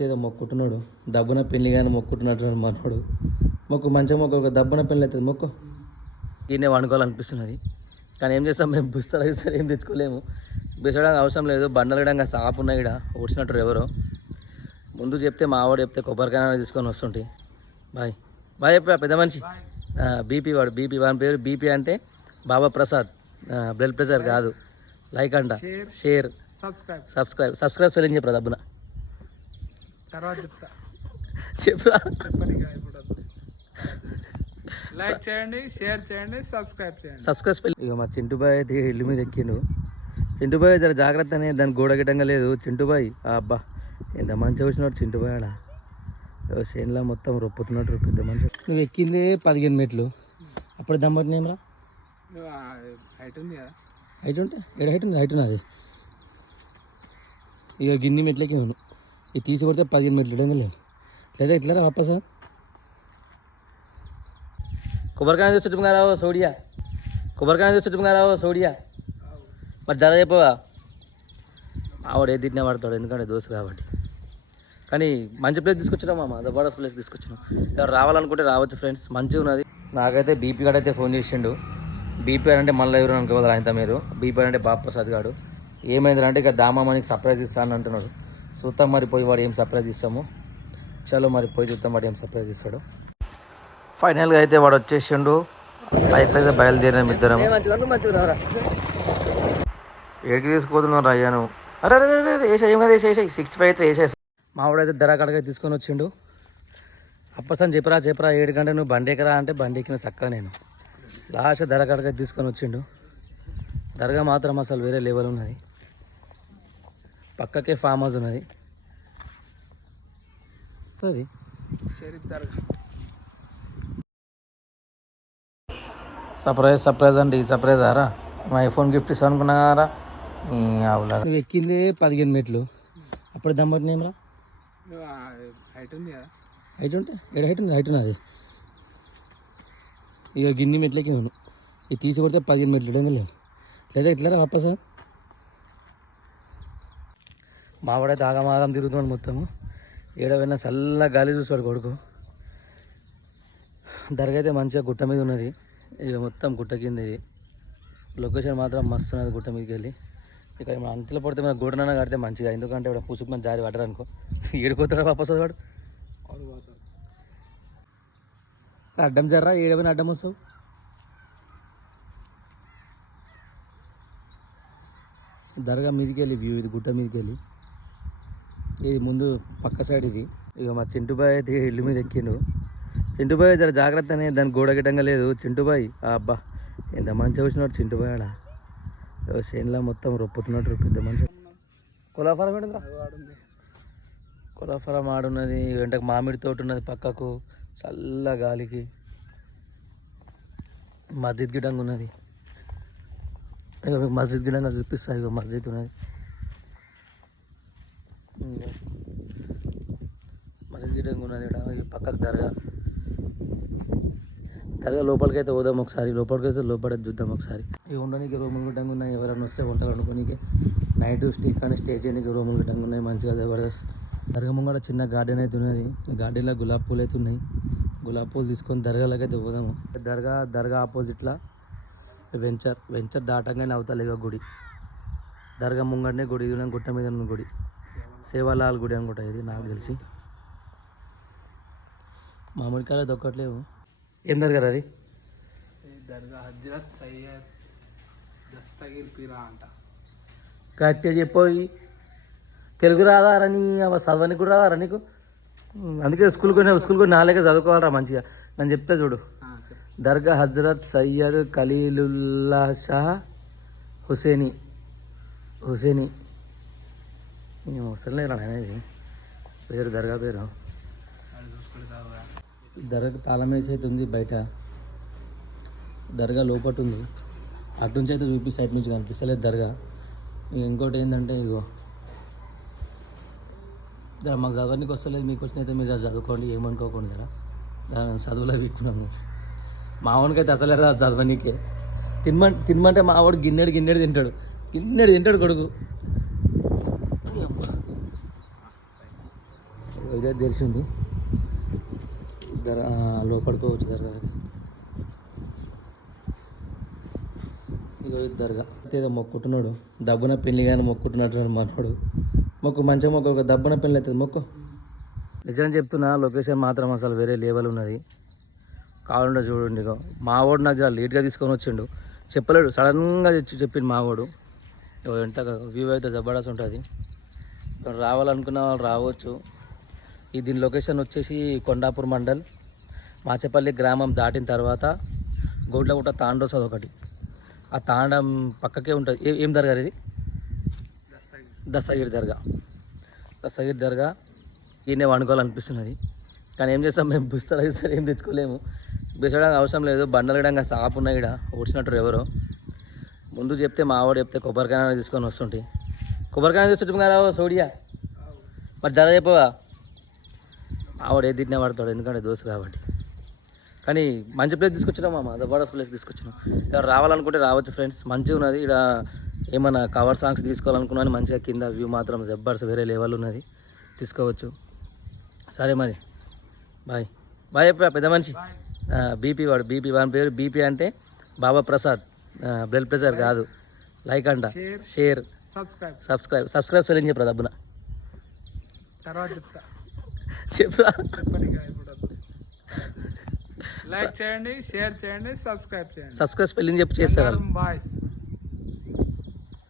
ఏదో మొక్కుతున్నాడు దబ్బున పెళ్ళి కానీ మొక్కుతున్నట్టు మనోడు. మొక్కు మంచిగా మొక్కు ఒక దబ్బున పెళ్ళి అవుతుంది మొక్కు. దీన్నే వండుకోవాలనిపిస్తున్నది. కానీ ఏం చేస్తాం మేము బిస్తరా గిస్తరా ఏం తెచ్చుకోలేము. బిసడానికి అవసరం లేదు బండలడంగా సాపు ఉన్నాయి ఇక్కడ ఊడ్చినట్టు ఎవరో. ముందు చెప్తే మా ఆవిడ చెప్తే కొబ్బరికాయ తీసుకొని వస్తుంటే. బాయ్. బాయ్ చెప్పా పెద్ద మనిషి. బీపీ వాడు బీపీ. వాని పేరు బీపీ అంటే బాబా ప్రసాద్. బ్లడ్ ప్రెషర్ కాదు. లైక్ అంట. Share subscribe subscribe subscribe spelling చెప్పరా దబ్బున తర్వాత చెప్తా. చెప్పురా. లైక్ చేయండి షేర్ చేయండి సబ్స్క్రైబ్ చేయండి. సబ్స్క్రైబ్ ఇక మా చింటుబాయ్ అయితే ఇల్లు మీద ఎక్కిండు. చింటుబాయ్ జర జాగ్రత్త అనే దాని గోడ గిట్టంగా లేదు. చింటుబాయ్ ఆ అబ్బా ఎంత మంచిగా వచ్చినాడు చింటుబాయ్ ఆడ. చేనులో మొత్తం రొప్పుతున్నట్టు పెద్ద మనిషి నువ్వు ఎక్కిందే పదిహేను మెట్లు. అప్పుడు దమ్మటినేమరా నువ్వు హైట్ ఉంది కదా. హైట్ ఉంటే? ఏడు హైట్ ఉంది? హైట్ ఉన్నది. ఇక గిన్ని మెట్లకి నువ్వు ఇది తీసి కొడితే పదిహేను మీటర్లు ఇవ్వడం లేదు. లేదా ఇట్లా వాప సార్ కొబ్బరికాయ చుట్టుకున్నారావు సోడియా? కొబ్బరికాయ చుట్టుకున్నారావు సోడియా? మరి జర చెప్పవా? ఆవిడ ఏ తిట్టినా పడతాడు ఎందుకంటే దోశ కాబట్టి. కానీ మంచి ప్లేస్ తీసుకొచ్చినాం మా జబర్దస్త్ ప్లేస్ తీసుకొచ్చినాం. ఎవరు రావాలనుకుంటే రావచ్చు ఫ్రెండ్స్ మంచిగా ఉన్నది. నాకైతే బీపీ గారు అయితే ఫోన్ చేసిండు. బీపీ అంటే మళ్ళీ ఎవరు అనుకోవాలి ఆయనతో మీరు? బీపీ అంటే బాబు ప్రసాద్ గారు. ఏమైందంటే ఇక దామా మనకి సర్ప్రైజ్ ఇస్తాను అంటున్నాడు చూద్దాం మరి పోయి వాడు ఏం సర్ప్రైజ్ ఇస్తాము? చలో మరి పోయి చూద్దాం వాడు ఏం సర్ప్రైజ్ ఇస్తాడు. ఫైనల్గా అయితే వాడు వచ్చేసిండు. లైఫ్ అయితే బయలుదేరినాం ఇద్దరం. ఏడికి తీసుకుపోతున్నావు అయ్యాను అరే అరే అరే అరే, వేసేయ్ ఏం కదా వేసేసాయి సిక్స్టీ ఫైవ్ అయితే వేసేసి మావాడైతే ధర కడగా తీసుకొని వచ్చిండు. అప్పసని చెప్పరా చెప్పరా ఏడు గంట నువ్వు బండి ఎక్కరా అంటే బండి ఎక్కిన చక్కగా నేను. లాస్ట్ ధర కడగా తీసుకొని వచ్చిండు. ధరగా మాత్రం అసలు వేరే లెవెల్ ఉన్నది. పక్కకే ఫామ్ హౌస్ ఉన్నది. అది షరీఫ్ దర్గా సర్ప్రైజ్ సర్ప్రైజ్ అండి ఈ సర్ప్రైజ్ ఆరా మా ఐఫోన్ గిఫ్ట్ ఇస్తాను అనుకున్నారా నువ్వు ఎక్కిందే పదిహేను మెట్లు అప్పుడు దమ్మటినేమరా నువ్వు హైట్ ఉంది కదా. హైట్ ఉంటే? ఏడు హైట్ ఉంది? హైట్ ఉన్నది. ఇక గిన్ని మెట్లకి నువ్వు ఇది తీసి కొడితే పదిహేను మెట్లు ఇవ్వడం లేదు లేదా ఇట్లా వాప సార్ మావాడైతే ఆగమాగం తిరుగుతున్నాడు మొత్తము. ఏడవైనా చల్ల గాలి చూస్తాడు కొడుకు. దర్గా అయితే మంచిగా గుట్ట మీద ఉన్నది. ఇక మొత్తం గుట్ట కింద ఇది. లొకేషన్ మాత్రం మస్తు ఉన్నది గుట్ట మీదకి వెళ్ళి. ఇక్కడ మన అంతలో పడితే మన గోడనైనా కడితే మంచిగా. ఎందుకంటే ఇక్కడ పూసుకుని జారి పడ్డారు అనుకో. ఏడుకోతాడు వాపస్ వాడు? అడ్డం జర్రా ఏడమైన అడ్డం వస్తావు? దర్గా మీదకి వెళ్ళి వ్యూ ఇది గుట్ట మీదకి వెళ్ళి. ఇది ముందు పక్క సైడ్ ఇది. ఇక మా చింటుబాయ్ అయితే ఇల్లు మీద ఎక్కిండు. చింటుబాయ్ జర జాగ్రత్త అనే దాని గోడ గిట్టంగా లేదు. చింటుబాయ్ ఆ అబ్బా ఎంత మంచిగా వచ్చినాడు చింటుబాయ్ ఆడ. ఏదో చేనులో మొత్తం రొప్పుతున్నట్టు పెద్ద మనిషి కులాఫరం కులాఫరం ఆడున్నది వెంటకు మామిడి తోట ఉన్నది పక్కకు చల్ల గాలికి. మస్జిద్ గిడంగా ఉన్నది మస్జిద్ గిడంగా చూపిస్తా ఇక మస్జిద్ ఉన్నది ఇగో. మస్జిద్ గిడంగా ఉన్నది ఇక్కడ ఇక పక్కకు దర్గా దర్గా లోపలికి అయితే పోదాం ఒకసారి. లోపలికి అయితే లోపల చూద్దాం ఒకసారి. ఇవి ఉండడానికి రూములు గిట్టంగా ఉన్నాయి. ఎవరైనా వస్తే వంటలు వండుకోనికి. నైట్ స్టే కానీ స్టే చేయడానికి రూములు గిట్టంగా ఉన్నాయి. మంచిగా జబర్దస్త్. దర్గా ముంగడ చిన్న గార్డెన్ అయితే ఉన్నది. గార్డెన్లో గులాబీ పూలు అయితే ఉన్నాయి. గులాబీ పూలు తీసుకొని దర్గాలోకి అయితే పోదాము. దర్గా దర్గా ఆపోజిట్లో వెంచర్. వెంచర్ దాటంగానే అవుతాలి ఇక గుడి. దర్గా ముంగడనే గుడి గుట్ట మీద ఉన్న గుడి. సేవాలాల్ గుడి అనుకుంటా ఇది నాకు తెలిసి. మామిడికాయలు దొక్కట్లేవు ఏం దర్గా అది? దర్గా హజ్రత్ సయ్యద్ దస్తగిర్ పిరా అంట. గట్టిగా చెప్పోయి. తెలుగు రాదారా నీ అవ చదవనికి కూడా రాదారా నీకు? అందుకే స్కూల్కి పోయినా స్కూల్కి పోయి నాలుగే చదువుకోవాలరా మంచిగా. నేను చెప్తే చూడు. ఆ, చెప్పు. దర్గా హజరత్ సయ్యద్ ఖలీలుల్లా షా హుసేని. హుసేని. లేరా నాయన ఇది. పేరు దర్గా పేరు. దర్గా తాళం వేసి అయితే ఉంది బయట. దర్గా లోపట ఉంది అటు నుంచి అయితే చూపి సైడ్ నుంచి కనిపిస్తలేదు దర్గా. ఇంకోటి ఏంటంటే ఇగో జర మాకు చదవడానికి వస్తలేదు మీకు వచ్చినైతే మీరు చదువుకోండి ఏమనుకోకుండా జర. దాని చదువులో వీక్కున్నాను మా వాడికైతే అసలే రాదు చదవనీకే. తినమంటే తినమంటే మా గిన్నెడు గిన్నెడు తింటాడు. గిన్నెడు తింటాడు కొడుకు. ఇదే తెలిసింది. దర లోపడుకోవచ్చు దర్గా ఇగో దర్గా. ఏదో మొక్కుంటున్నాడు. దబ్బున పెళ్ళి కానీ మొక్కుంటున్నట్టు మనోడు మొక్కు మంచిగా మొక్కు ఒక దబ్బున పెళ్ళి అవుతుంది మొక్కు. నిజం చెప్తున్నా లొకేషన్ మాత్రం అసలు వేరే లెవెల్ ఉన్నది. కావాలంటే చూడండి ఇగో. మా వాడు నాకు చాలా లేట్గా తీసుకొని వచ్చిండు. చెప్పలేడు. సడన్గా చెప్పింది మావాడు మా వాడు. ఎంత వ్యూ అయితే జబర్దస్త్ ఉంటుంది. రావాలనుకున్న వాళ్ళు రావచ్చు. ఈ దీని లొకేషన్ వచ్చేసి కొండాపూర్ మండల్ మాచేపల్లి గ్రామం దాటిన తర్వాత గోడ్లగుట్ట తాండోస్ ఒకటి ఆ తాండం పక్కకే ఉంటుంది. ఏ- ఏం దర్గా ఇది? దస్తగిరి దర్గా. దస్తగిరి దర్గా ఈయనే వండుకోవాలనిపిస్తున్నది. కానీ ఏం చేస్తాం మేము బిస్తరా ఇస్తారు ఏం తెచ్చుకోలేము. బిసడానికి అవసరం లేదు బండలు ఇడంగా సాపు ఉన్నాయి ఇక్కడ ఊడ్చినట్టు ఎవరో. ముందు చెప్తే మావాడు చెప్తే కొబ్బరికాయ తీసుకొని వస్తుంటే. కొబ్బరికాయ తీసుకుంటున్నారా సోడియా? మరి జర చెప్పవా? ఆవిడ ఏ తిట్టినా పడతాడు ఎందుకంటే దోశ కాబట్టి. కానీ మంచి ప్లేస్ తీసుకొచ్చినాం మామ జబర్దస్త్ ప్లేస్ తీసుకొచ్చినాం. ఎవరు రావాలనుకుంటే రావచ్చు ఫ్రెండ్స్ మంచిగా ఉన్నది. ఇక్కడ ఏమన్నా కవర్ సాంగ్స్ తీసుకోవాలనుకున్నాను మంచిగా కింద వ్యూ మాత్రం జబ్బర్స్ వేరే లెవెల్ ఉన్నది. తీసుకోవచ్చు. సరే మరి. బాయ్ బాయ్ చెప్పా పెద్ద మనిషి. బీపీ వాడు. బీపీ వాని పేరు బీపీ అంటే బాబా ప్రసాద్. బ్లడ్ ప్రెషర్ కాదు. లైక్ అంట. Share subscribe subscribe subscribe spelling చెప్పరా దబ్బున. తర్వాత చెప్పురా? లైక్ చేయండి షేర్ చేయండి సబ్స్క్రైబ్ చేయండి. సబ్స్క్రైబ్ స్పెల్లింగ్ చెప్పి చేస్తారా? బాయ్స్